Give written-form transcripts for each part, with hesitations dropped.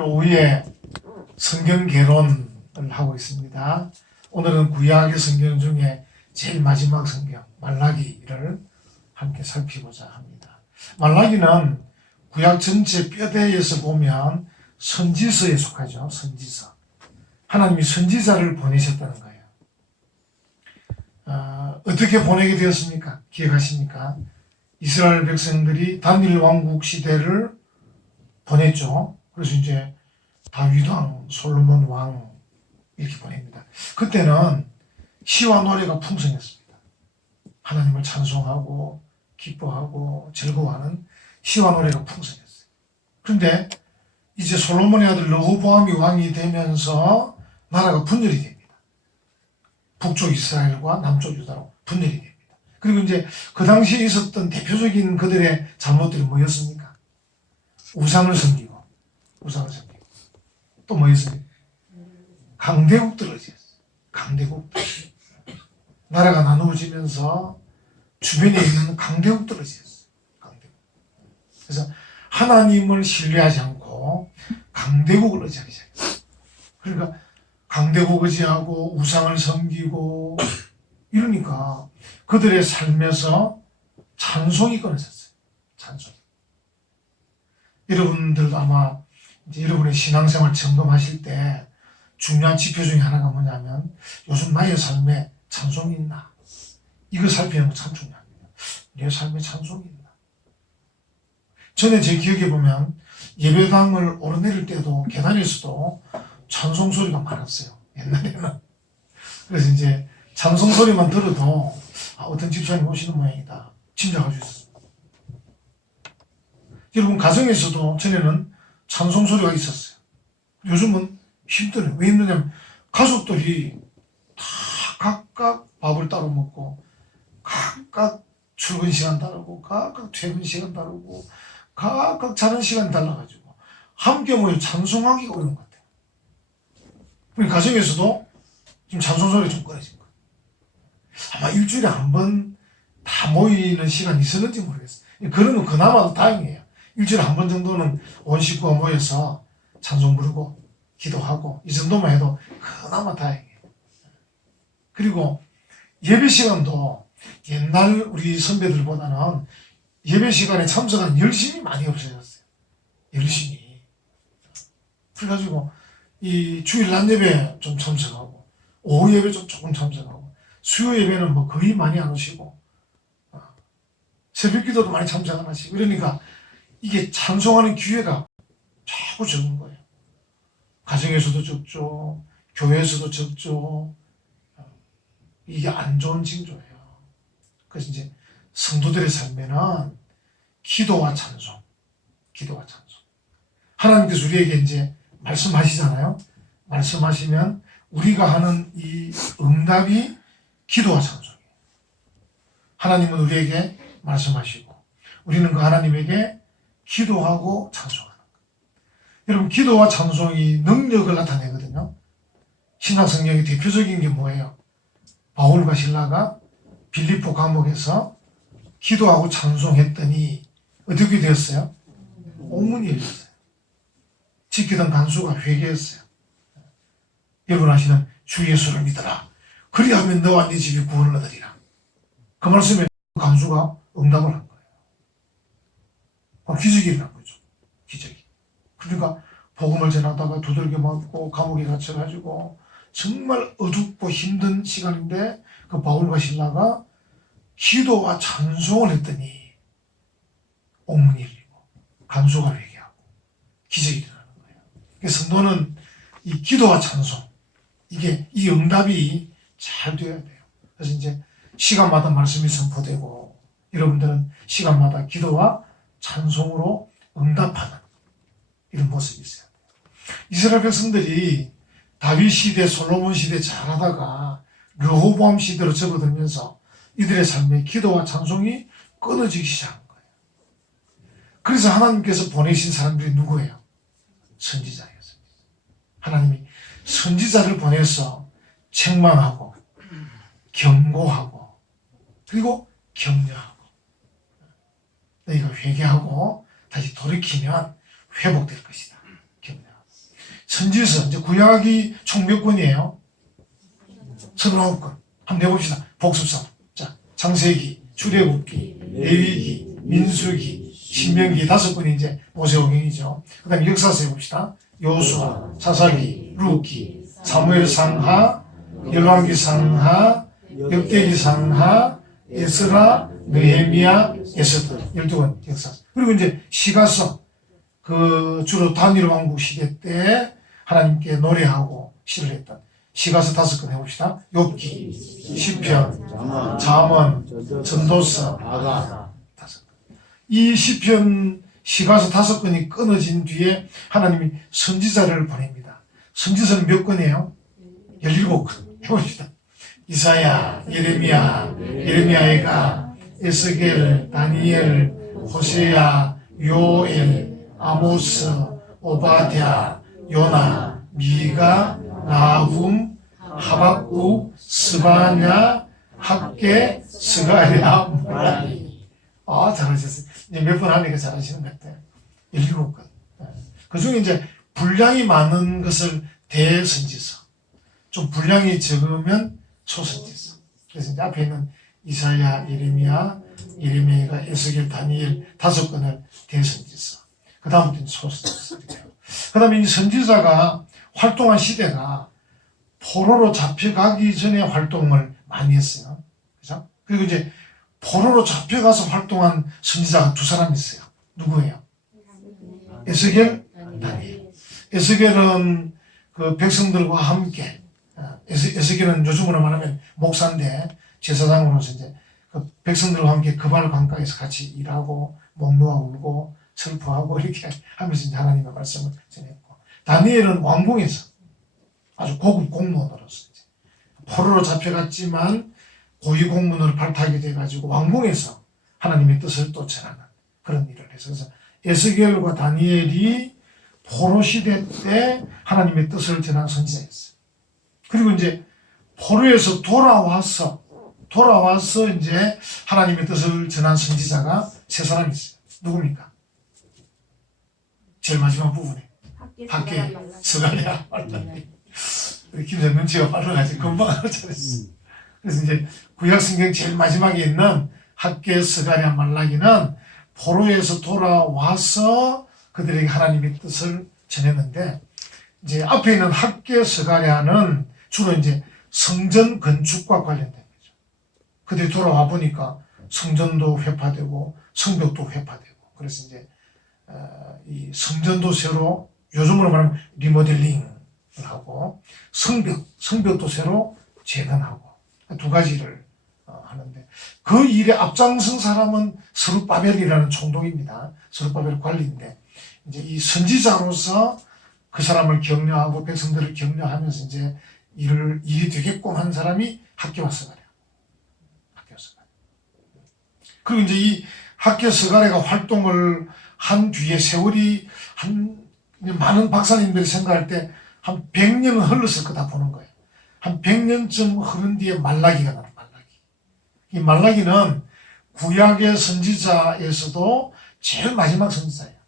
토요일 오후에 성경 개론을 하고 있습니다. 오늘은 구약의 성경 중에 제일 마지막 성경 말라기를 함께 살피고자 합니다. 말라기는 구약 전체 뼈대에서 보면 선지서에 속하죠. 선지서. 하나님이 선지자를 보내셨다는 거예요. 어떻게 보내게 되었습니까? 기억하십니까? 이스라엘 백성들이 다니엘 왕국 시대를 보냈죠. 그래서 이제 다윗 왕, 솔로몬 왕 이렇게 보냅니다. 그때는 시와 노래가 풍성했습니다. 하나님을 찬송하고 기뻐하고 즐거워하는 시와 노래가 풍성했어요. 그런데 이제 솔로몬의 아들 르호보암이 왕이 되면서 나라가 분열이 됩니다. 북쪽 이스라엘과 남쪽 유다로 분열이 됩니다. 그리고 이제 그 당시에 있었던 대표적인 그들의 잘못들이 뭐였습니까? 우상을 섬기고 또 뭐였습니까? 강대국들을 지었어요. 강대국. 나라가 나누어지면서 주변에 있는 강대국들을 지었어요. 강대국. 그래서 하나님을 신뢰하지 않고 강대국을 의지하기 시작했어요. 그러니까 강대국 의지하고 우상을 섬기고 이러니까 그들의 삶에서 찬송이 끊어졌어요. 찬송. 여러분들도 아마 이제 여러분의 신앙생활 점검하실 때 중요한 지표 중에 하나가 뭐냐면 요즘 나의 삶에 찬송이 있나? 이거 살피는 거 참 중요합니다. 내 삶에 찬송이 있나? 전에 제 기억에 보면 예배당을 오르내릴 때도 계단에서도 찬송 소리가 많았어요. 옛날에는. 그래서 이제 찬송 소리만 들어도 어떤 집사님 오시는 모양이다. 짐작할 수 있었어요. 여러분 가정에서도 전에는 찬송 소리가 있었어요. 요즘은 힘들어요. 왜 힘드냐면 가족들이 다 각각 밥을 따로 먹고 각각 출근 시간 다르고 각각 퇴근 시간 다르고 각각 자는 시간 달라가지고 함께 모여 찬송하기가 어려운 것 같아요. 우리 가정에서도 지금 찬송 소리 좀 꺼내진 거예요. 아마 일주일에 한 번 다 모이는 시간이 있었는지 모르겠어요. 그러면 그나마 다행이에요. 일주일에 한 번 정도는 온 식구가 모여서 찬송 부르고 기도하고 이 정도만 해도 그나마 다행이에요. 그리고 예배 시간도 옛날 우리 선배들보다는 예배 시간에 참석한 열심이 많이 없어졌어요. 열심히. 그래가지고 이 주일 낮 예배 좀 참석하고 오후 예배 좀 조금 참석하고 수요 예배는 뭐 거의 많이 안 오시고 새벽 기도도 많이 참석 안 하시고 그러니까 이게 찬송하는 기회가 자꾸 적은 거예요. 가정에서도 적죠. 교회에서도 적죠. 이게 안 좋은 징조예요. 그래서 이제 성도들의 삶에는 기도와 찬송. 하나님께서 우리에게 이제 말씀하시잖아요. 말씀하시면 우리가 하는 이 응답이 기도와 찬송이에요. 하나님은 우리에게 말씀하시고 우리는 그 하나님에게 기도하고 찬송하는 거예요. 여러분 기도와 찬송이 능력을 나타내거든요. 신약 성경의 대표적인 게 뭐예요? 바울과 실라가 빌립보 감옥에서 기도하고 찬송했더니 어떻게 되었어요? 옥문이 열렸어요. 지키던 간수가 회개했어요. 여러분 아시는 주 예수를 믿어라. 그리하면 너와 네 집이 구원을 얻으리라. 그 말씀에 간수가 응답을 한 거예요. 기적이 일어난 거죠. 기적이. 그러니까 복음을 전하다가 두들겨 맞고 감옥에 갇혀가지고 정말 어둡고 힘든 시간인데 그 바울과 실라가 기도와 찬송을 했더니 옥문이 열리고 간수가 회개하고 기적이 일어나는 거예요. 성도는 이 기도와 찬송 이게 이 응답이 잘 되어야 돼요. 그래서 이제 시간마다 말씀이 선포되고 여러분들은 시간마다 기도와 찬송으로 응답하는 이런 모습이 있어요. 이스라엘 백성들이 다윗 시대, 솔로몬 시대 잘하다가 르호보암 시대로 접어들면서 이들의 삶에 기도와 찬송이 끊어지기 시작한 거예요. 그래서 하나님께서 보내신 사람들이 누구예요? 선지자예요. 하나님이 선지자를 보내서 책망하고 경고하고 그리고 격려하고 너희가 회개하고 다시 돌이키면 회복될 것이다. 격려하고 선지서, 이제 구약이 총 몇 권이에요? 39권. 한번 내봅시다. 복습상. 자, 창세기, 출애굽기, 레위기, 민수기, 신명기 5권이 이제 모세오경이죠. 그 다음에 역사서 해봅시다. 여호수아, 사사기, 룻기, 사무엘 상하, 열왕기 상하, 역대기 상하, 에스라, 느헤미야, 에스더 12권 역사서. 그리고 이제 시가서, 그 주로 단일 왕국 시대 때 하나님께 노래하고 시를 했던 시가서 5권 해봅시다. 욥기, 시편, 잠언, 전도서, 아가 5권. 이 시편, 시가서 5권이 끊어진 뒤에 하나님이 선지자를 보냅니다. 선지자는 몇 권이에요? 17권. 해봅시다. 이사야, 예레미야가, 에스겔, 다니엘, 호세야, 요엘, 아모스, 오바댜, 요나, 미가, 나훔, 하박국, 스바냐, 학개, 스가랴, 말라기. 잘하셨어요. 이제 몇 번 하니까 잘하시는 것 같아요. 17권. 그 중에 이제 분량이 많은 것을 대선지서, 좀 분량이 적으면 소선지서. 그래서 이제 앞에 있는 이사야, 예레미야가, 에스겔, 다니엘 5권을 대선지서. 그 다음부터는 소선지서. 그 다음에 이 선지자가 활동한 시대가 포로로 잡혀가기 전에 활동을 많이 했어요. 그죠? 그리고 이제 포로로 잡혀가서 활동한 선지자가 2사람 있어요. 누구예요? 에스겔, 다니엘. 에스겔은 그 백성들과 함께, 에스겔은 요즘으로 말하면 목사인데 제사장으로서 이제 그 백성들과 함께 그발 강가에서 같이 일하고 목 놓아 울고 슬퍼하고 이렇게 하면서 이제 하나님의 말씀을 전했고, 다니엘은 왕궁에서 아주 고급 공무원으로서 이제 포로로 잡혀갔지만 고위 공무원으로 발탁이 돼가지고 왕궁에서 하나님의 뜻을 또 전하는 그런 일을 해서, 그래서 에스겔과 다니엘이 포로 시대 때 하나님의 뜻을 전한 선지자였어요. 그리고 이제 포로에서 돌아와서 이제 하나님의 뜻을 전한 선지자가 3사람이 있어요. 누굽니까? 제일 마지막 부분에 학개, 스가랴, 말라기. 우리 김선 눈치가 빨라가지고 금방 알아차렸어. 그래서 이제 구약 성경 제일 마지막에 있는 학개, 스가랴, 말라기는 포로에서 돌아와서 그들에게 하나님의 뜻을 전했는데, 이제 앞에 있는 학개, 스가랴는 주로 이제 성전 건축과 관련된 거죠. 그들이 돌아와 보니까 성전도 회파되고 성벽도 회파되고, 그래서 이제 이 성전도 새로, 요즘으로 말하면 리모델링을 하고, 성벽도 새로 재건하고 2가지를 하는데, 그 일에 앞장선 사람은 스룹바벨이라는 총독입니다. 스룹바벨 관리인데, 이제 이 선지자로서 그 사람을 격려하고 백성들을 격려하면서 이제 일이 되겠고 한 사람이 학개와 스가랴. 그리고 이제 이 학개 스가랴가 활동을 한 뒤에 세월이 많은 박사님들이 생각할 때 한 100년은 흘렀을 거다 보는 거예요. 한 100년쯤 흐른 뒤에 말라기가 나와요. 이 말라기는 구약의 선지자에서도 제일 마지막 선지자예요.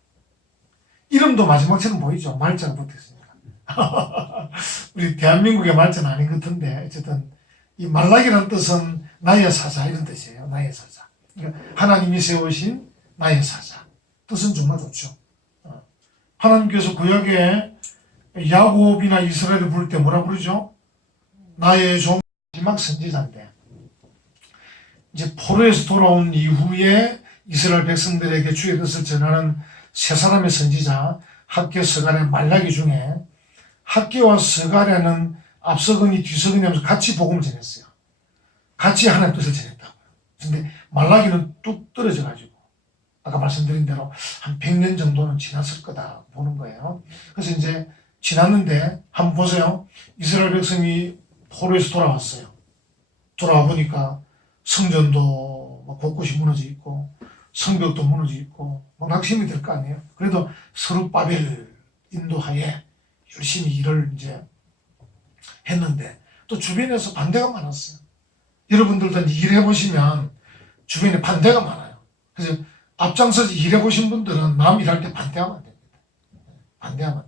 이름도 마지막처럼 보이죠? 말자가 붙어있으니까. 우리 대한민국의 말자는 아닌 것 같은데, 어쨌든 이 말라기라는 뜻은 나의 사자 이런 뜻이에요. 나의 사자. 그러니까 하나님이 세우신 나의 사자. 뜻은 정말 좋죠. 하나님께서 구약에 야곱이나 이스라엘을 부를 때 뭐라 부르죠? 나의 종 마지막 선지자인데, 이제 포로에서 돌아온 이후에 이스라엘 백성들에게 주의 뜻을 전하는 3사람의 선지자 학개, 스가랴, 말라기 중에 학개와 스가랴는 앞서거니 뒤서거니 하면서 같이 복음을 전했어요. 같이 하나님의 뜻을 전했다고요. 근데 말라기는 뚝 떨어져가지고 아까 말씀드린 대로 한 100년 정도는 지났을 거다 보는 거예요. 그래서 이제 지났는데 한번 보세요. 이스라엘 백성이 포로에서 돌아왔어요. 돌아와 보니까 성전도 곳곳이 무너져 있고 성벽도 무너져 있고 낙심이 될 거 아니에요. 그래도 스룹바벨 인도하에 열심히 일을 이제 했는데 또 주변에서 반대가 많았어요. 여러분들도 일해 보시면 주변에 반대가 많아요. 그래서 앞장서서 일해 보신 분들은 남 일할 때 반대하면 안 됩니다. 반대하면.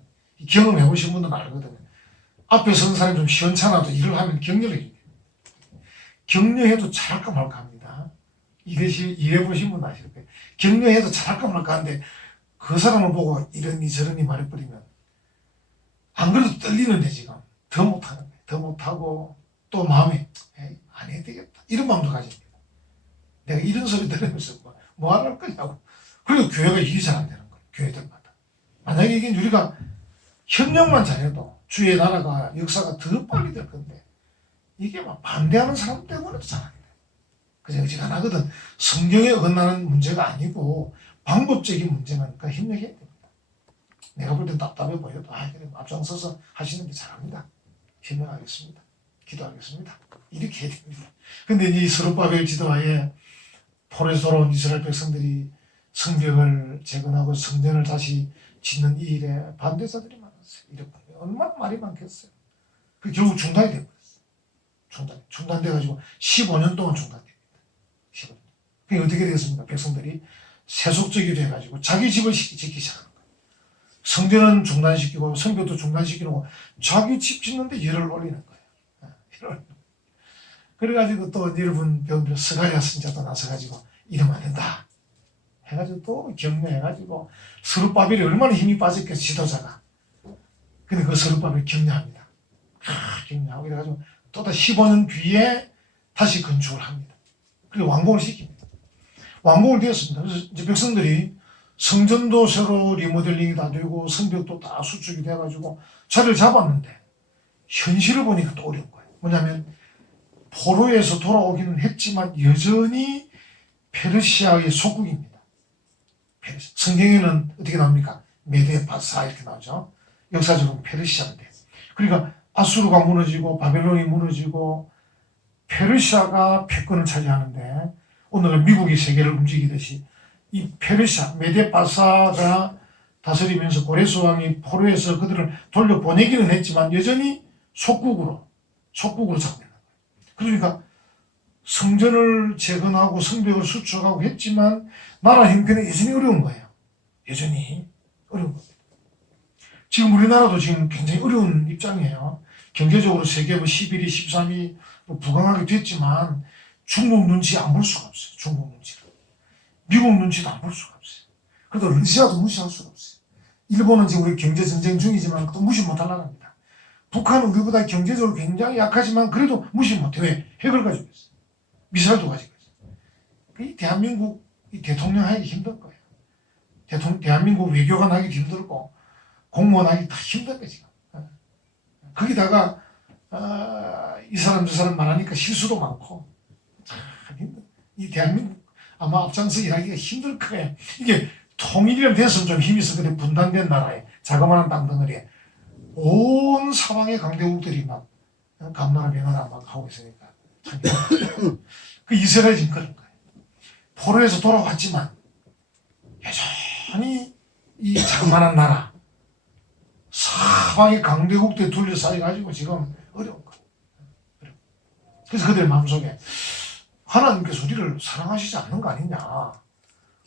경험해 보신 분들은 알거든요. 앞에 서는 사람이 좀 시원찮아도 일을 하면 격려를 해요. 격려해도 잘할까 말까 합니다. 일해 보신 분은 아실 거예요. 격려해도 잘할까 말까 하는데 그 사람을 보고 이러니 저러니 말해버리면 안 그래도 떨리는데 지금 더 못하는 거예요. 더 못하고 또 마음에 안 해야 되겠다 이런 마음도 가집니다. 내가 이런 소리 들으면서 뭐 할 거냐고. 그리고 교회가 일이 잘 안 되는 거예요. 교회들마다. 만약에 이게 우리가 협력만 잘해도 주의 나라가 역사가 더 빨리 될 건데 이게 막 반대하는 사람 때문에도 잘 안 돼요. 그래서 어지간하거든. 성경에 어긋나는 문제가 아니고 방법적인 문제니까 협력해야 됩니다. 내가 볼 땐 답답해 보여도 그래, 앞장서서 하시는 게 잘합니다. 협력하겠습니다. 기도하겠습니다. 이렇게 해야 됩니다. 근데 이 스룹바벨 지도하에 포로에서 돌아온 이스라엘 백성들이 성벽을 재건하고 성전을 다시 짓는 이 일에 반대자들이 많았어요. 이렇게 얼마나 말이 많겠어요. 그 결국 중단이 되어버렸어요. 중단돼가지고 15년 동안 중단됩니다. 15년. 그게 어떻게 되겠습니까? 백성들이 세속적이 돼가지고 자기 집을 짓기 시작하는 거예요. 성전은 중단시키고 성벽도 중단시키고 자기 집 짓는데 열을 올리는 거예요. 그래가지고 또 여러분 배우들 스가랴 선지자도 나서가지고 이러면 안 된다 해가지고 또 격려해가지고 스룹바벨이 얼마나 힘이 빠졌겠어 지도자가. 근데 그 스룹바벨 격려합니다. 격려하고 이래가지고 또다시 15년 뒤에 다시 건축을 합니다. 그리고 완공을 시킵니다. 완공을 되었습니다. 그래서 이제 백성들이 성전도 새로 리모델링이 다 되고 성벽도 다 수축이 돼가지고 자리를 잡았는데 현실을 보니까 또 어려운 거예요. 뭐냐면 포로에서 돌아오기는 했지만 여전히 페르시아의 속국입니다. 성경에는 어떻게 나옵니까? 메데 바사 이렇게 나오죠. 역사적으로 페르시아인데. 그러니까 아수르가 무너지고 바벨론이 무너지고 페르시아가 패권을 차지하는데 오늘은 미국이 세계를 움직이듯이 이 페르시아 메데 바사가 다스리면서 고레스 왕이 포로에서 그들을 돌려보내기는 했지만 여전히 속국으로 잡고 있는 거예요. 그러니까 성전을 재건하고 성벽을 수축하고 했지만 나라 형편이 여전히 어려운 거예요. 여전히 어려운 겁니다. 지금 우리나라도 지금 굉장히 어려운 입장이에요. 경제적으로 세계 11위, 13위 부강하게 됐지만 중국 눈치 안 볼 수가 없어요. 중국 눈치를. 미국 눈치도 안 볼 수가 없어요. 그래도 러시아도 무시할 수가 없어요. 일본은 지금 우리 경제전쟁 중이지만 또 무시 못하려고 합니다. 북한은 우리보다 경제적으로 굉장히 약하지만 그래도 무시 못해. 왜? 핵을 가지고 있어요. 미사일도 가지고 있어요. 이 대한민국 이 대통령 하기 힘든 거예요. 대한민국 외교관 하기 힘들고 공무원 하기 다 힘든 거예요. 지금. 거기다가 이 사람 저 사람 말하니까 실수도 많고 참 힘든. 이 대한민국 아마 앞장서 일하기가 힘들 거예요. 이게 통일이라면 됐으면 좀 힘이 있어. 근데 분단된 나라에 자그마한 땅덩어리에 온 사방의 강대국들이 막 감나라 명나라 막 하고 있으니까 참 그 이스라엘이 지금 그런 거예요. 포로에서 돌아왔지만 여전히 이 자그마한 나라 사방의 강대국들에 둘러싸여가지고 지금 어려운 거예요. 그래서 그들 마음속에 하나님께서 우리를 사랑하시지 않는 거 아니냐.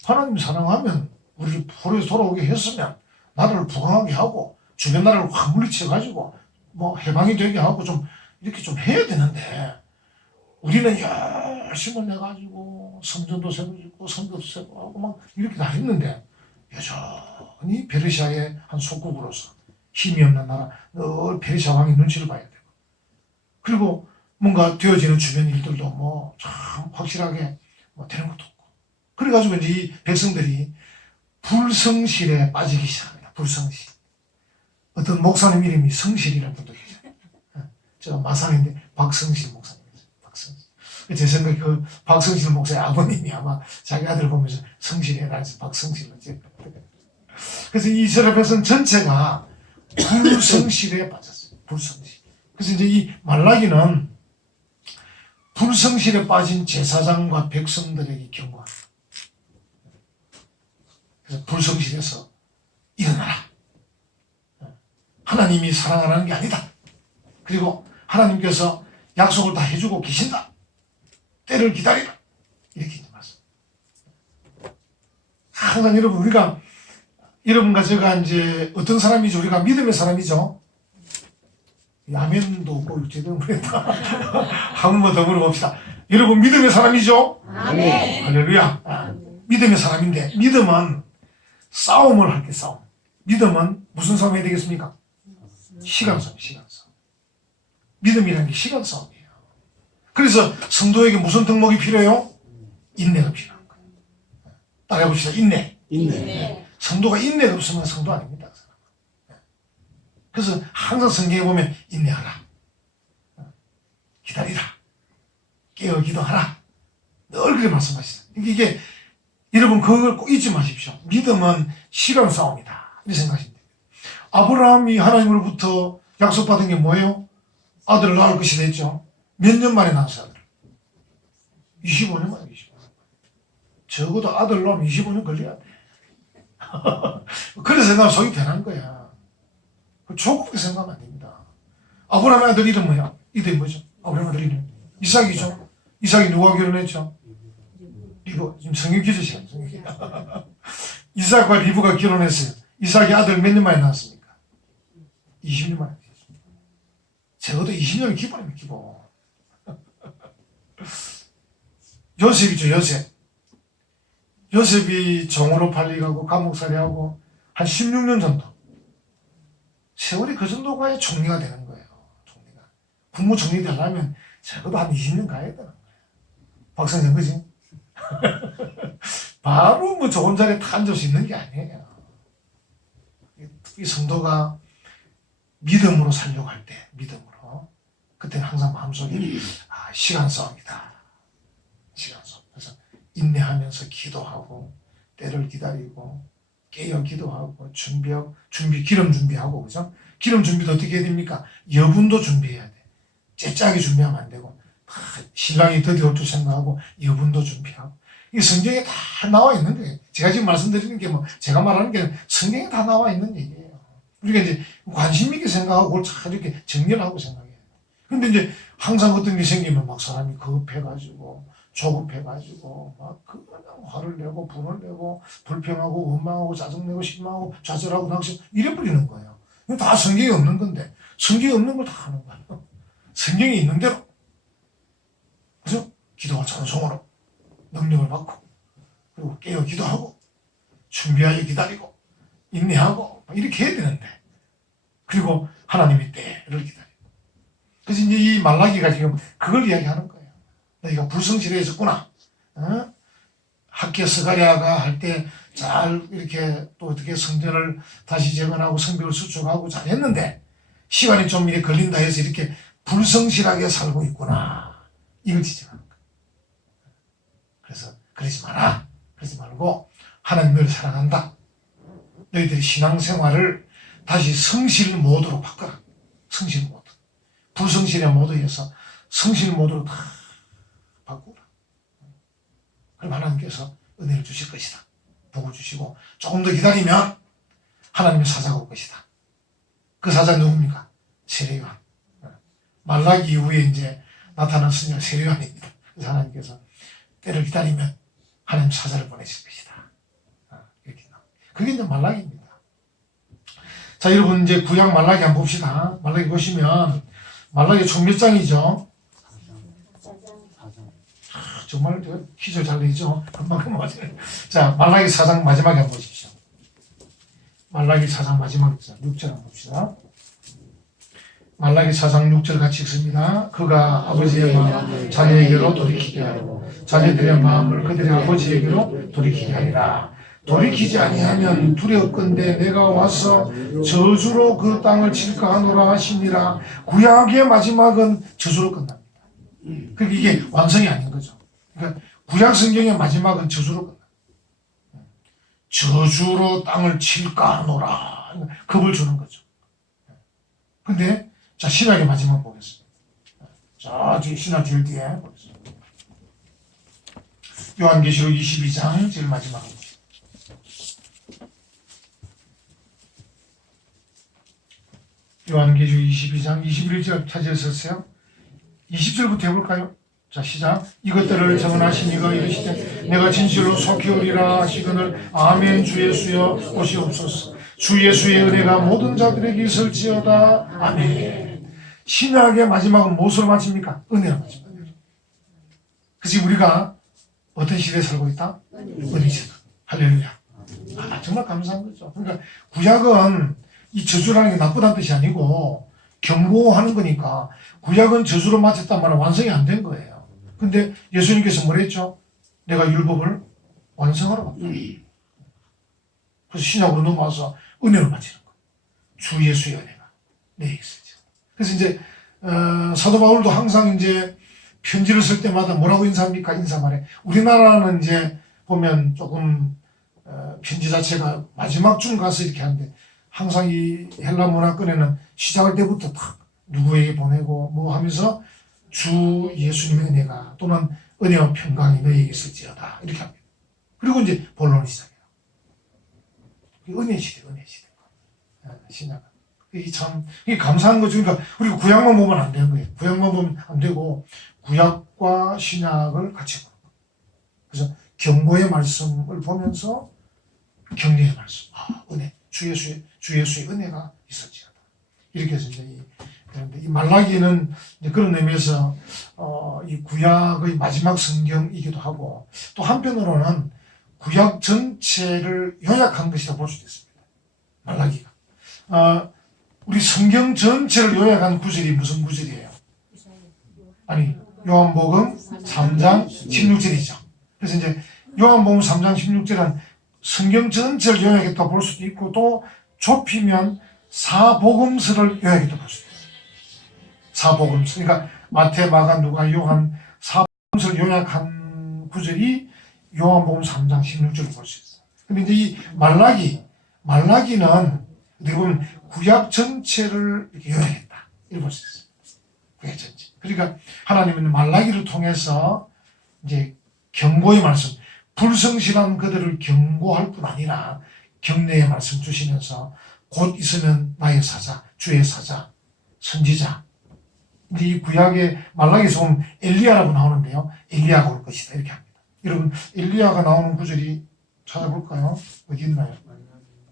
하나님 사랑하면 우리를 포로에서 돌아오게 했으면 나라를 부강하게 하고 주변 나라를 확 물리쳐가지고 뭐 해방이 되게 하고 좀 이렇게 좀 해야 되는데 우리는 열심을 내가지고 성전도 새로 짓고 성벽도 새로 하고 막 이렇게 다 했는데 여전히 페르시아의 한 속국으로서 힘이 없는 나라 늘 페르시아 왕의 눈치를 봐야 되고 그리고 뭔가 되어지는 주변 일들도 뭐 참 확실하게 뭐 되는 것도 없고 그래가지고 이제 이 백성들이 불성실에 빠지기 시작합니다. 불성실. 어떤 목사님 이름이 성실이라는 분도 계세요. 제가 마산인데 박성실 목사님이세요. 박성실. 제 생각에 그 박성실 목사의 아버님이 아마 자기 아들 보면서 성실해라 해서 박성실로 찍었어요. 그래서 이 이스라엘 백성 전체가 불성실에 빠졌어요. 불성실. 그래서 이제 이 말라기는 불성실에 빠진 제사장과 백성들에게 경고합니다. 그래서 불성실해서 일어나라. 하나님이 사랑 안 하는 게 아니다. 그리고 하나님께서 약속을 다 해주고 계신다. 때를 기다리라. 이렇게 말씀. 항상 여러분 우리가 여러분과 제가 이제 어떤 사람이죠? 우리가 믿음의 사람이죠? 아멘도 없고 제대로 그랬다. 한 번 더 물어봅시다. 여러분 믿음의 사람이죠? 아멘. 할렐루야. 믿음의 사람인데 믿음은 싸움을 할게 싸움. 믿음은 무슨 싸움이 되겠습니까? 시간 싸움, 시간 싸움. 믿음이라는 게 시간 싸움이에요. 그래서 성도에게 무슨 덕목이 필요해요? 인내가 필요한 거예요. 따라해 봅시다. 인내. 인내. 성도가 인내가 없으면 성도 아닙니다. 그래서 항상 성경에 보면 인내하라, 기다리라, 깨어 기도하라, 늘 그렇게 말씀하시죠. 이게 여러분 그걸 꼭 잊지 마십시오. 믿음은 시간 싸움이다 이렇게 생각하시면 돼요. 아브라함이 하나님으로부터 약속받은 게 뭐예요? 아들을 낳을 것이 됐죠. 몇 년 만에 낳았어요? 아들? 25년 만에. 25년. 적어도 아들 낳으면 25년 걸려야 돼. 그래서 생각하면 속이 변한 거야. 조금밖에 생각하면 안 됩니다. 아브라함의 아들 이름 뭐야? 이름이 뭐죠? 아브라함의 아들 이름 이삭이죠. 이삭이 누구와 결혼했죠? 리브. 지금 성경 기조 시간. 이삭과 리브가 결혼했어요. 이삭이 아들 몇 년 만에 낳았습니까? 20년 만에 낳았습니다. 적어도 20년은 기본입니다. 기본. 요셉이죠. 요셉. 요셉이 종으로 팔리고 감옥살이하고 한 16년 정도. 세월이 그 정도 가야 총리가 되는 거예요. 총리가. 국무총리 되려면 적어도 한 20년 가야 되는 거예요. 박선생 그지? 바로 뭐 좋은 자리에 다 앉을 수 있는 게 아니에요. 이 성도가 믿음으로 살려고 할 때, 믿음으로. 그때는 항상 마음속에 시간 싸움이다. 시간 싸움. 그래서 인내하면서 기도하고 때를 기다리고 깨어 기도하고 기름 준비하고 그죠? 기름 준비도 어떻게 해야 됩니까? 여분도 준비해야 돼. 째짜게 준비하면 안 되고 신랑이 드디어 올 줄 생각하고 여분도 준비하고 이게 성경에 다 나와 있는 거예요. 제가 지금 말씀드리는 게 뭐 제가 말하는 게 성경에 다 나와 있는 얘기예요. 우리가 이제 관심 있게 생각하고 그걸 잘 이렇게 정리를 하고 생각해요. 근데 이제 항상 어떤 게 생기면 막 사람이 급해가지고 조급해가지고 막 그냥 화를 내고 분을 내고 불평하고 원망하고 짜증내고 실망하고 좌절하고 낙심 이래버리는 거예요. 이거 다 성경에 없는 건데 성경에 없는 걸 다 하는 거예요. 성경에 있는 대로 그죠? 기도와 찬송으로 능력을 받고 그리고 깨어 기도하고 준비하여 기다리고 인내하고 이렇게 해야 되는데 그리고 하나님의 때를 기다리고 그래서 이제 이 말라기가 지금 그걸 이야기하는 거예요. 너희가 불성실해졌구나. 어? 학교 스가랴가 할 때 잘 이렇게 또 어떻게 성전을 다시 재건하고 성벽을 수축하고 잘 했는데 시간이 좀 이렇게 걸린다 해서 이렇게 불성실하게 살고 있구나. 이걸 지적하는 거예요. 그래서 그러지 마라. 그러지 말고 하나님 너를 사랑한다. 너희들이 신앙생활을 다시 성실 모드로 바꿔라. 성실 모드. 불성실의 모드에서 성실 모드로 다 바꾸라. 그럼 하나님께서 은혜를 주실 것이다. 복을 주시고 조금 더 기다리면 하나님의 사자가 올 것이다. 그 사자 누굽니까? 세례요한. 말라기 이후에 이제 나타난 선지자 세례요한입니다. 그래서 하나님께서 때를 기다리면 하나님 사자를 보내실 것이다. 이렇게 나옵니다. 그게 이제 말라기입니다. 자, 여러분 이제 구약 말라기 한번 봅시다. 말라기 보시면 말라기 총 몇 장이죠? 정말 퀴즈 잘 내죠? 금방 맞아요. 자, 말라기 4장 마지막에 한번 보십시오. 말라기 4장 마지막 6절 한번 봅시다. 말라기 4장 6절 같이 읽습니다. 그가 아버지의 마음을 자녀에게로 돌이키게 하고 자녀들의 마음을 그들의 아버지에게로 돌이키게 하리라. 돌이키지 아니하면 두렵건대 내가 와서 저주로 그 땅을 칠까 하노라 하시니라. 구약의 마지막은 저주로 끝납니다. 그러니까 이게 완성이 아닌 거죠. 그러니까 구약 성경의 마지막은 저주로 끝납니다. 저주로 땅을 칠까 하노라. 겁을 주는 거죠. 근데 자, 신약의 마지막 보겠습니다. 자, 신약 제일 뒤에 보겠습니다. 요한계시록 22장 제일 마지막 보겠습니다. 요한계시록 22장 21절 찾으셨어요? 20절부터 해볼까요? 자, 자, 시작. 이것들을 정언하신 이가 이르시되 내가 진실로 속히 오리라 하시거늘 아멘. 주 예수여 오시옵소서. 주 예수의 은혜가 모든 자들에게 있을지어다. 아멘. 신약의 마지막은 무엇으로 마칩니까? 은혜로 마칩니다. 그래서 우리가 어떤 시대에 살고 있다? 은혜 시대. 할렐루야. 정말 감사한 거죠. 그러니까 구약은 이 저주라는 게 나쁘다는 뜻이 아니고 경고하는 거니까 구약은 저주로 마쳤단 말은 완성이 안 된 거예요. 근데 예수님께서 뭐라 했죠? 내가 율법을 완성하러 왔다. 그래서 신약으로 넘어와서 은혜로 마치는 거예요. 주 예수의 은혜가 내게 있을지. 그래서 이제 사도 바울도 항상 이제 편지를 쓸 때마다 뭐라고 인사합니까? 인사말에. 우리나라는 이제 보면 조금 편지 자체가 마지막 중 가서 이렇게 하는데 항상 이 헬라 문화권에는 시작할 때부터 딱 누구에게 보내고 뭐 하면서 주 예수님의 은혜가 또는 은혜와 평강이 너에게 있을지어다 이렇게 합니다. 그리고 이제 본론이 시작해요. 은혜 시대. 신약은. 이게 참 이게 감사한 거죠. 그러니까 우리가 구약만 보면 안 되는 거예요. 구약만 보면 안 되고 구약과 신약을 같이 보는 거예요. 그래서 경고의 말씀을 보면서 격려의 말씀. 은혜. 주 예수의 은혜가 있을지어다. 이렇게 해서 이제 이 말라기는 이제 그런 의미에서 이 구약의 마지막 성경이기도 하고 또 한편으로는 구약 전체를 요약한 것이라 볼 수도 있습니다. 말라기가. 우리 성경 전체를 요약한 구절이 무슨 구절이에요? 아니, 요한복음 3장 16절이죠. 그래서 이제 요한복음 3장 16절은 성경 전체를 요약했다 볼 수도 있고 또 좁히면 사복음서를 요약했다 볼 수도 있어요. 사복음서. 그러니까 마태, 마가, 누가, 요한 사복음서를 요약한 구절이 요한복음 3장 16절을 볼 수 있어요. 근데 이제 이 말라기는 어떻게 보면 구약 전체를 이렇게 요약했다. 이렇게 볼 수 있어요. 구약 전체. 그러니까 하나님은 말라기를 통해서 이제 경고의 말씀, 불성실한 그들을 경고할 뿐 아니라 격려의 말씀 주시면서 곧 있으면 나의 사자, 주의 사자, 선지자. 근데 이 구약의 말라기에서 보면 엘리야라고 나오는데요. 엘리야가 올 것이다. 이렇게 합니다. 여러분, 엘리야가 나오는 구절이 찾아볼까요? 어디 있나요?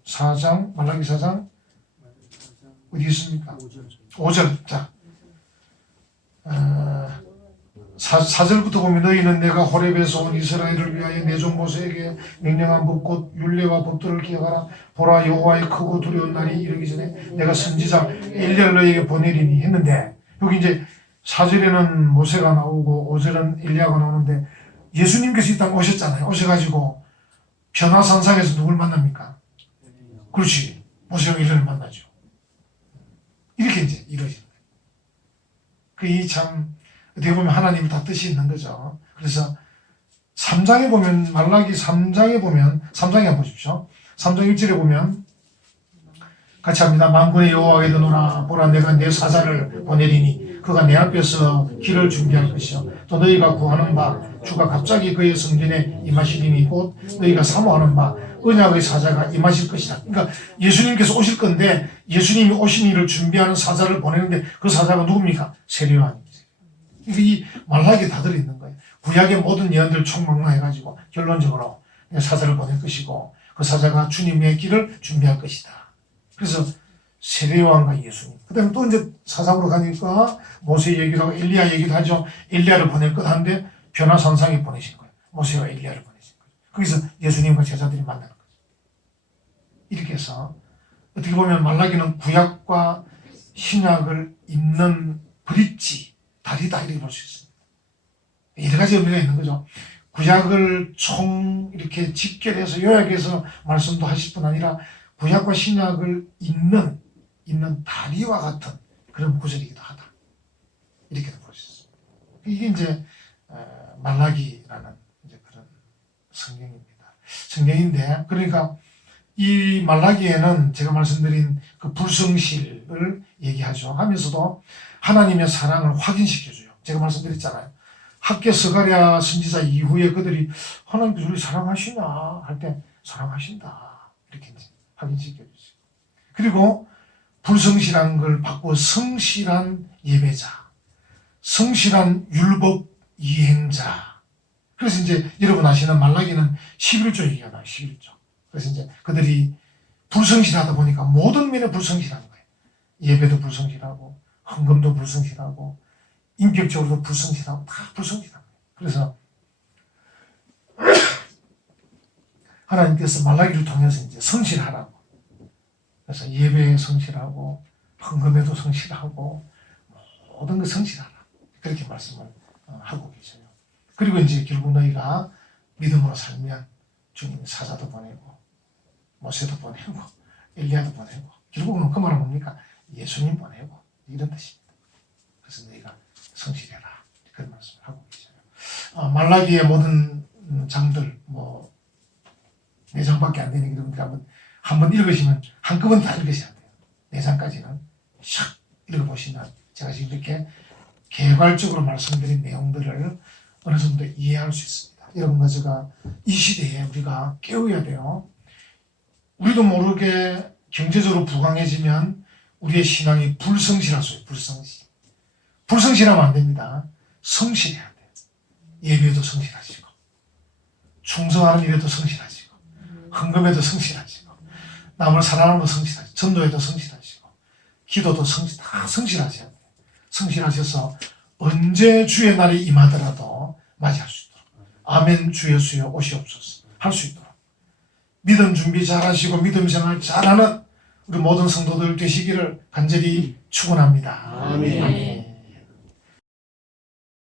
4장, 말라기 4장? 어디 있습니까? 5절. 자, 4절부터 보면 너희는 내가 호렙에서 온 이스라엘을 위하여 내 종 모세에게 명령한 법 곧 율례와 법도를 기억하라. 보라 여호와의 크고 두려운 날이 이르기 전에 내가 선지자 엘리야를 너희에게 보내리니 했는데 여기 이제 4절에는 모세가 나오고 5절은 엘리야가 나오는데 예수님께서 이 땅 오셨잖아요. 오셔가지고 변화산상에서 누굴 만납니까? 그렇지. 모세가 엘리야를 만나죠. 이렇게 이제 이루어지는 거예요. 그 참 어떻게 보면 하나님은 다 뜻이 있는 거죠. 그래서 3장에 보면 말라기 3장에 보면 3장에 보십시오. 3장 1절에 보면 같이 합니다. 만군의 여호와께 드노라. 보라 내가 내 사자를 보내리니 그가 내 앞에서 길을 준비할 것이요 또 너희가 구하는 바 주가 갑자기 그의 성전에 임하시리니 곧 너희가 사모하는 바 언약의 사자가 임하실 것이다. 그러니까 예수님께서 오실 건데 예수님이 오신 일을 준비하는 사자를 보내는데 그 사자가 누굽니까? 세례요한입니다. 이 말라기에 다 들어있는 거예요. 구약의 모든 예언들 총망라해가지고 결론적으로 사자를 보낼 것이고 그 사자가 주님의 길을 준비할 것이다. 그래서 세례요한과 예수님. 그 다음에 또 이제 사상으로 가니까 모세 얘기도 하고 엘리야 얘기도 하죠. 엘리야를 보낼 것 한데 변화산상에 보내신 거예요. 모세가 엘리야를 보내신 거예요. 거기서 예수님과 제자들이 만나는 거죠. 이렇게 해서 어떻게 보면 말라기는 구약과 신약을 잇는 브릿지, 다리다 이렇게 볼 수 있습니다. 여러 가지 의미가 있는 거죠. 구약을 총 이렇게 집결해서 요약해서 말씀도 하실 뿐 아니라 구약과 신약을 잇는 다리와 같은 그런 구절이기도 하다. 이렇게도 볼 수 있습니다. 이게 이제 말라기라는 이제 그런 성경인데 그러니까 이 말라기에는 제가 말씀드린 그 불성실을 얘기하죠. 하면서도 하나님의 사랑을 확인시켜줘요. 제가 말씀드렸잖아요. 학개 스가랴 선지자 이후에 그들이 하나님께서 우리 사랑하시나 할 때 사랑하신다. 이렇게 이제 확인시켜주죠. 그리고 불성실한 걸 바꾸어 성실한 예배자, 성실한 율법 이행자. 그래서 이제 여러분 아시는 말라기는 11조 얘기가 나와요. 11조. 그래서 이제 그들이 불성실하다 보니까 모든 면에 불성실한 거예요. 예배도 불성실하고 헌금도 불성실하고 인격적으로도 불성실하고 다 불성실한 거예요. 그래서 하나님께서 말라기를 통해서 이제 성실하라고. 그래서 예배에 성실하고 헌금에도 성실하고 모든 것 성실하라. 그렇게 말씀을 하고 계셔요. 그리고 이제 결국 너희가 믿음으로 살면 주님이 사자도 보내고 모세도 보내고 엘리야도 보내고 결국은 그 말은 뭡니까? 예수님 보내고 이런 뜻입니다. 그래서 너희가 성실해라. 그런 말씀을 하고 계셔요. 말라기의 모든 장들 뭐 4장밖에 안 되는 여러분들이 한번 읽으시면 한꺼번에 다 읽으셔야 돼요. 4장까지는 샥 읽어보시면 제가 지금 이렇게 개괄적으로 말씀드린 내용들을 어느 정도 이해할 수 있습니다. 여러분과 제가 이 시대에 우리가 깨워야 돼요. 우리도 모르게 경제적으로 부강해지면 우리의 신앙이 불성실할 수 있어요. 불성실. 불성실하면 안 됩니다. 성실해야 돼요. 예배에도 성실하시고 충성하는 일에도 성실하시고 헌금에도 성실하시고 남을 사랑하는 거 성실하시고 전도에도 성실하시고 기도도 다 성실하셔야 돼요. 성실하셔서 언제 주의 날이 임하더라도 맞이할 수 있도록 아멘 주 예수여 오시옵소서 할 수 있도록 믿음 준비 잘하시고 믿음 생활 잘하는 우리 모든 성도들 되시기를 간절히 축원합니다. 아멘.